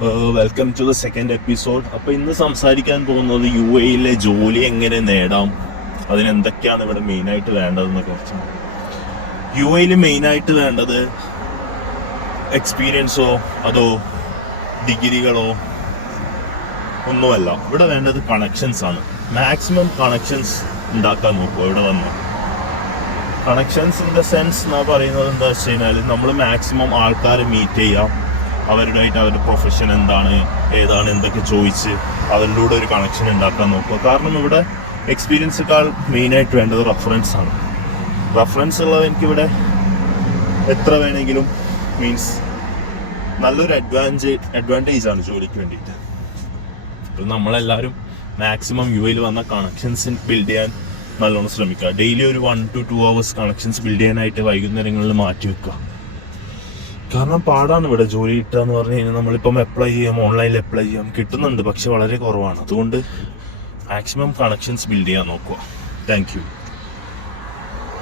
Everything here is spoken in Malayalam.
Welcome to the second episode. അപ്പോൾ ഇന്ന് സംസാരിക്കാൻ പോകുന്നത് UAE ജോലി എങ്ങനെ നേടാം, അതിനെന്തൊക്കെയാണ് ഇവിടെ മെയിനായിട്ട് വേണ്ടതെന്ന് കുറിച്ചാണ്. UAE മെയിനായിട്ട് വേണ്ടത് എക്സ്പീരിയൻസോ അതോ ഡിഗ്രികളോ ഒന്നുമല്ല. ഇവിടെ വേണ്ടത് കണക്ഷൻസ് ആണ്. മാക്സിമം കണക്ഷൻസ് ഉണ്ടാക്കാൻ നോക്കുക. ഇവിടെ വന്ന് കണക്ഷൻസ് ഇൻ ദ സെൻസ് എന്നാ പറയുന്നത് എന്താ വെച്ച് കഴിഞ്ഞാൽ നമ്മൾ മാക്സിമം ആൾക്കാരെ മീറ്റ് ചെയ്യാം, അവരുമായിട്ട് അവരുടെ പ്രൊഫഷൻ എന്താണ്, ഏതാണ്, എന്തൊക്കെ ചോദിച്ച് അവരിലൂടെ ഒരു കണക്ഷൻ ഉണ്ടാക്കാൻ നോക്കുക. കാരണം ഇവിടെ എക്സ്പീരിയൻസേക്കാൾ മെയിനായിട്ട് വേണ്ടത് റെഫറൻസ് ആണ്. റെഫറൻസ് ഉള്ളത് എനിക്കിവിടെ എത്ര വേണമെങ്കിലും മീൻസ് നല്ലൊരു അഡ്വാൻറ്റേജ് ആണ് ജോലിക്ക് വേണ്ടിയിട്ട്. ഇപ്പം നമ്മളെല്ലാവരും മാക്സിമം UAE വന്ന കണക്ഷൻസ് ബിൽഡ് ചെയ്യാൻ നല്ലോണം ശ്രമിക്കുക. ഡെയിലി ഒരു 1 to 2 hours കണക്ഷൻസ് ബിൽഡ് ചെയ്യാനായിട്ട് വൈകുന്നേരങ്ങളിൽ മാറ്റി വെക്കുക. കാരണം പാടാണ് ഇവിടെ ജോലി കിട്ടുക എന്ന് പറഞ്ഞു കഴിഞ്ഞാൽ. നമ്മളിപ്പം അപ്ലൈ ചെയ്യാം, ഓൺലൈനിൽ അപ്ലൈ ചെയ്യാം, കിട്ടുന്നുണ്ട്, പക്ഷെ വളരെ കുറവാണ്. അതുകൊണ്ട് മാക്സിമം കണക്ഷൻസ് ബിൽഡ് ചെയ്യാൻ നോക്കുക. Thank you.